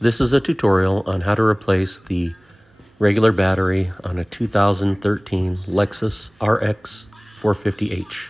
This is a tutorial on how to replace the regular battery on a 2013 Lexus RX 450h.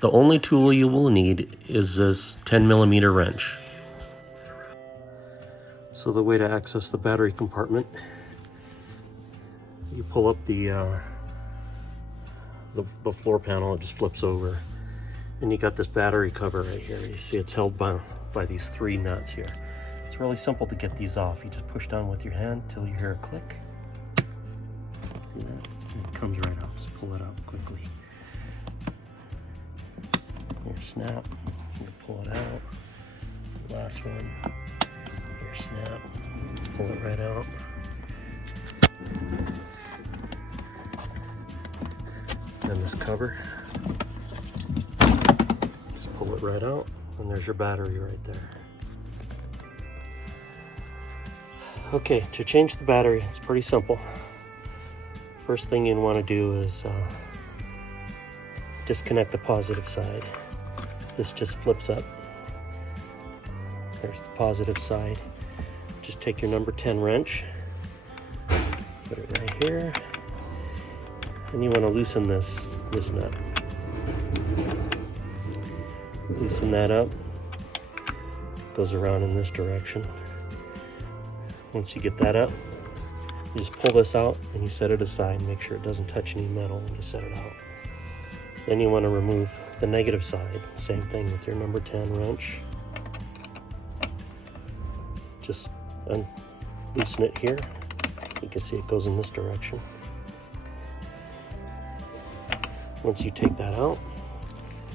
The only tool you will need is this 10mm wrench. So the way to access the battery compartment, you pull up the floor panel, it just flips over. And you got this battery cover right here. You see it's held by these three nuts here. It's really simple to get these off. You just push down with your hand till you hear a click. See that? And it comes right out. Just pull it out quickly. Here, snap. You pull it out. Last one. Here, snap. Pull it right out. And this cover. Pull it right out, and there's your battery right there. Okay, to change the battery, it's pretty simple. First thing you want to do is disconnect the positive side. This just flips up. There's the positive side. Just take your number 10 wrench, put it right here, and you want to loosen this nut. Loosen that up. Goes around in this direction. Once you get that up, you just pull this out and you set it aside. Make sure it doesn't touch any metal when you set it out. Then you want to remove the negative side. Same thing with your number 10 wrench. Just loosen it here. You can see it goes in this direction. Once you take that out,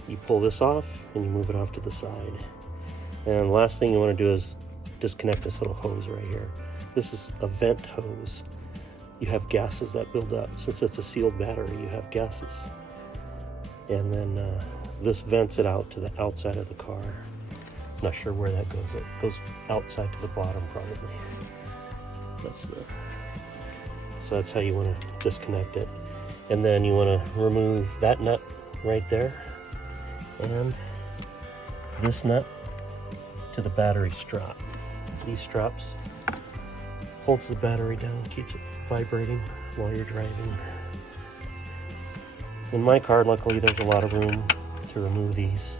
you pull this off and you move it off to the side. And the last thing you want to do is disconnect this little hose right here. This is a vent hose. You have gases that build up. Since it's a sealed battery, you have gases. And then this vents it out to the outside of the car. Not sure where that goes. It goes outside to the bottom probably. So that's how you want to disconnect it. And then you want to remove that nut right there. And this nut to the battery strap. These straps holds the battery down, keeps it vibrating while you're driving. In my car, luckily, there's a lot of room to remove these.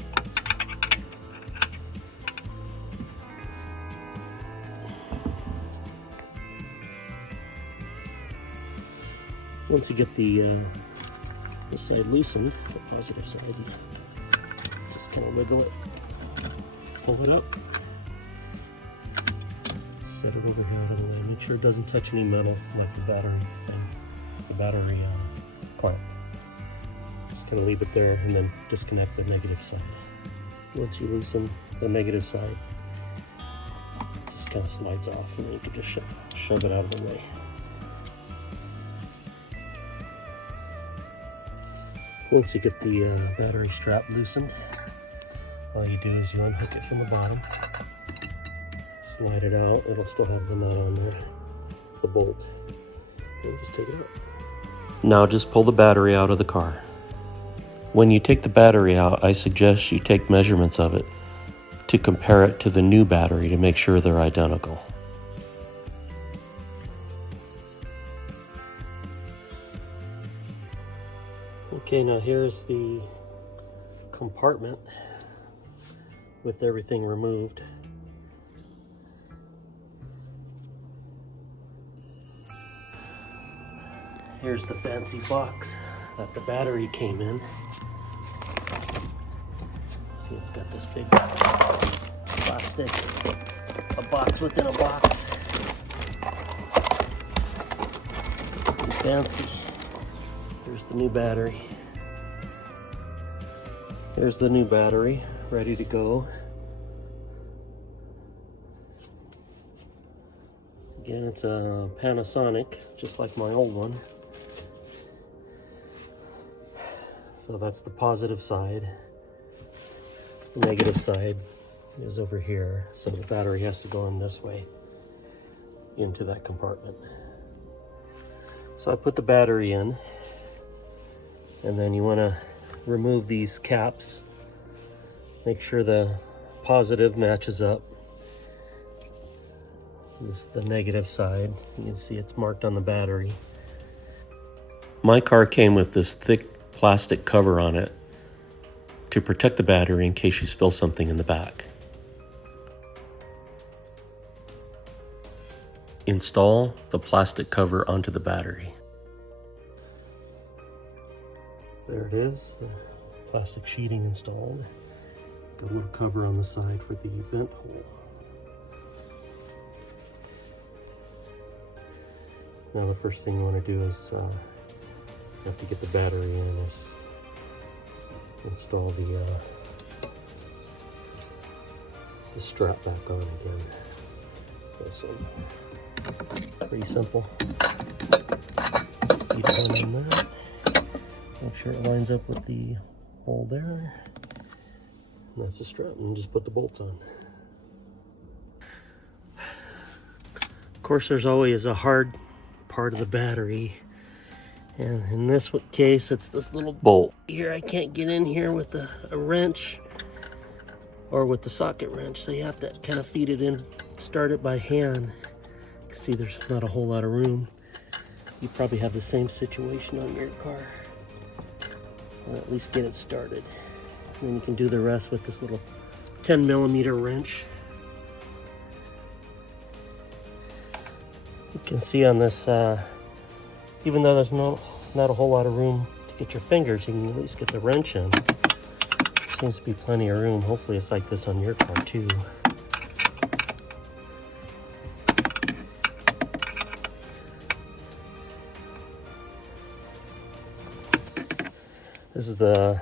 Once you get the side loosened, the positive side, just kind of wiggle it, pull it up, set it over here out of the way. Make sure it doesn't touch any metal like the battery clamp. Just kind of leave it there and then disconnect the negative side. Once you loosen the negative side, it just kind of slides off and then you can just shove it out of the way. Once you get the battery strap loosened, all you do is you unhook it from the bottom, slide it out. It'll still have the nut on there, the bolt, and just take it out. Now just pull the battery out of the car. When you take the battery out, I suggest you take measurements of it to compare it to the new battery to make sure they're identical. Okay, now here's the compartment with everything removed. Here's the fancy box that the battery came in. See, it's got this big plastic, a box within a box. It's fancy. Here's the new battery. Here's the new battery, ready to go. Again, it's a Panasonic, just like my old one. So that's the positive side. The negative side is over here. So the battery has to go in this way into that compartment. So I put the battery in, and then you want to remove these caps. Make sure the positive matches up. This is the negative side. You can see it's marked on the battery. My car came with this thick plastic cover on it to protect the battery in case you spill something in the back. Install the plastic cover onto the battery. There it is, the plastic sheeting installed. The little cover on the side for the vent hole. Now the first thing you want to do is you have to get the battery in, is install the strap back on again. This one, pretty simple. Feed it on there. Make sure it lines up with the hole there. And that's the strap, and just put the bolts on. Of course, there's always a hard part of the battery, and in this case it's this little bolt here. I can't get in here with a wrench or with the socket wrench, so you have to kind of feed it in, start it by hand. You can see there's not a whole lot of room. You probably have the same situation on your car, or at least get it started, and then you can do the rest with this little 10mm wrench. You can see on this, even though there's not a whole lot of room to get your fingers, you can at least get the wrench in. Seems to be plenty of room. Hopefully it's like this on your car too. This is the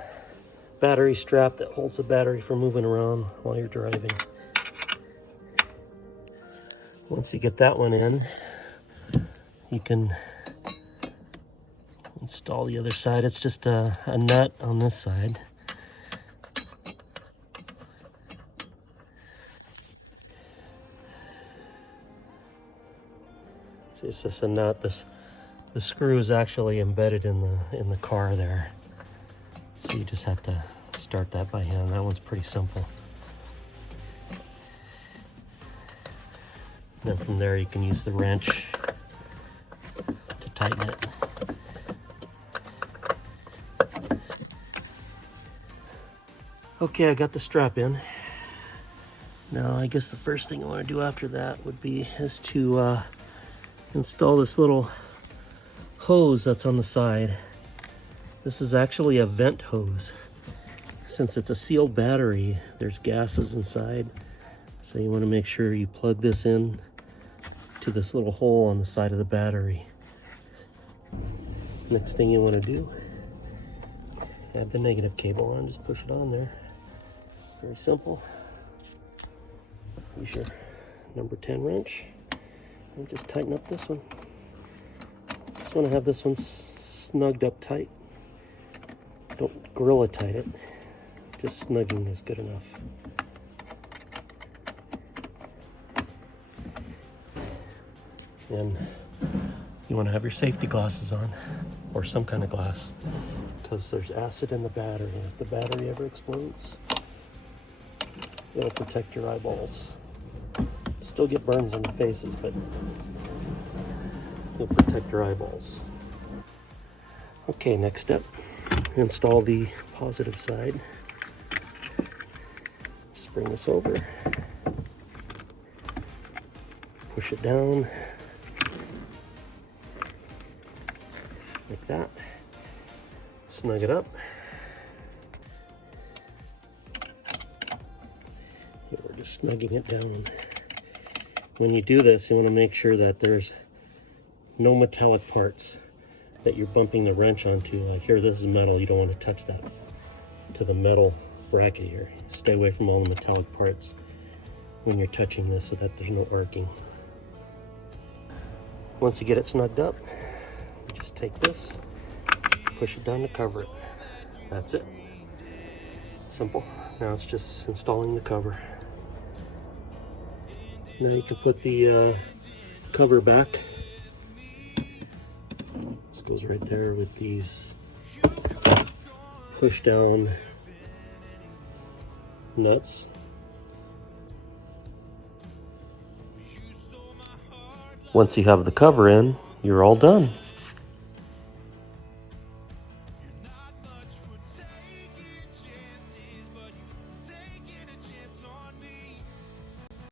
battery strap that holds the battery from moving around while you're driving. Once you get that one in, you can install the other side. It's just a nut on this side. See, it's just a nut. The screw is actually embedded in the car there. So you just have to start that by hand. That one's pretty simple. Then from there you can use the wrench to tighten it. Okay, I got the strap in. Now I guess the first thing I want to do after that would be to install this little hose that's on the side. This is actually a vent hose. Since it's a sealed battery, there's gases inside. So you want to make sure you plug this in to this little hole on the side of the battery. Next thing you want to do, add the negative cable on, just push it on there. Very simple. Use your number 10 wrench and just tighten up this one. Just want to have this one snugged up tight. Don't gorilla tight it, just snugging is good enough. And you want to have your safety glasses on, or some kind of glass, because there's acid in the battery, and if the battery ever explodes, it'll protect your eyeballs. Still get burns on the faces, but it'll protect your eyeballs. Okay, next step, install the positive side. Just bring this over, push it down like that, snug it up. Here, we're just snugging it down. When you do this, you want to make sure that there's no metallic parts that you're bumping the wrench onto. Like here, this is metal, you don't want to touch that to the metal bracket here. Stay away from all the metallic parts when you're touching this so that there's no arcing. Once you get it snugged up, you just take this, push it down to cover it. That's it. Simple. Now it's just installing the cover. Now you can put the cover back. This goes right there with these push down nuts. Once you have the cover in, you're all done.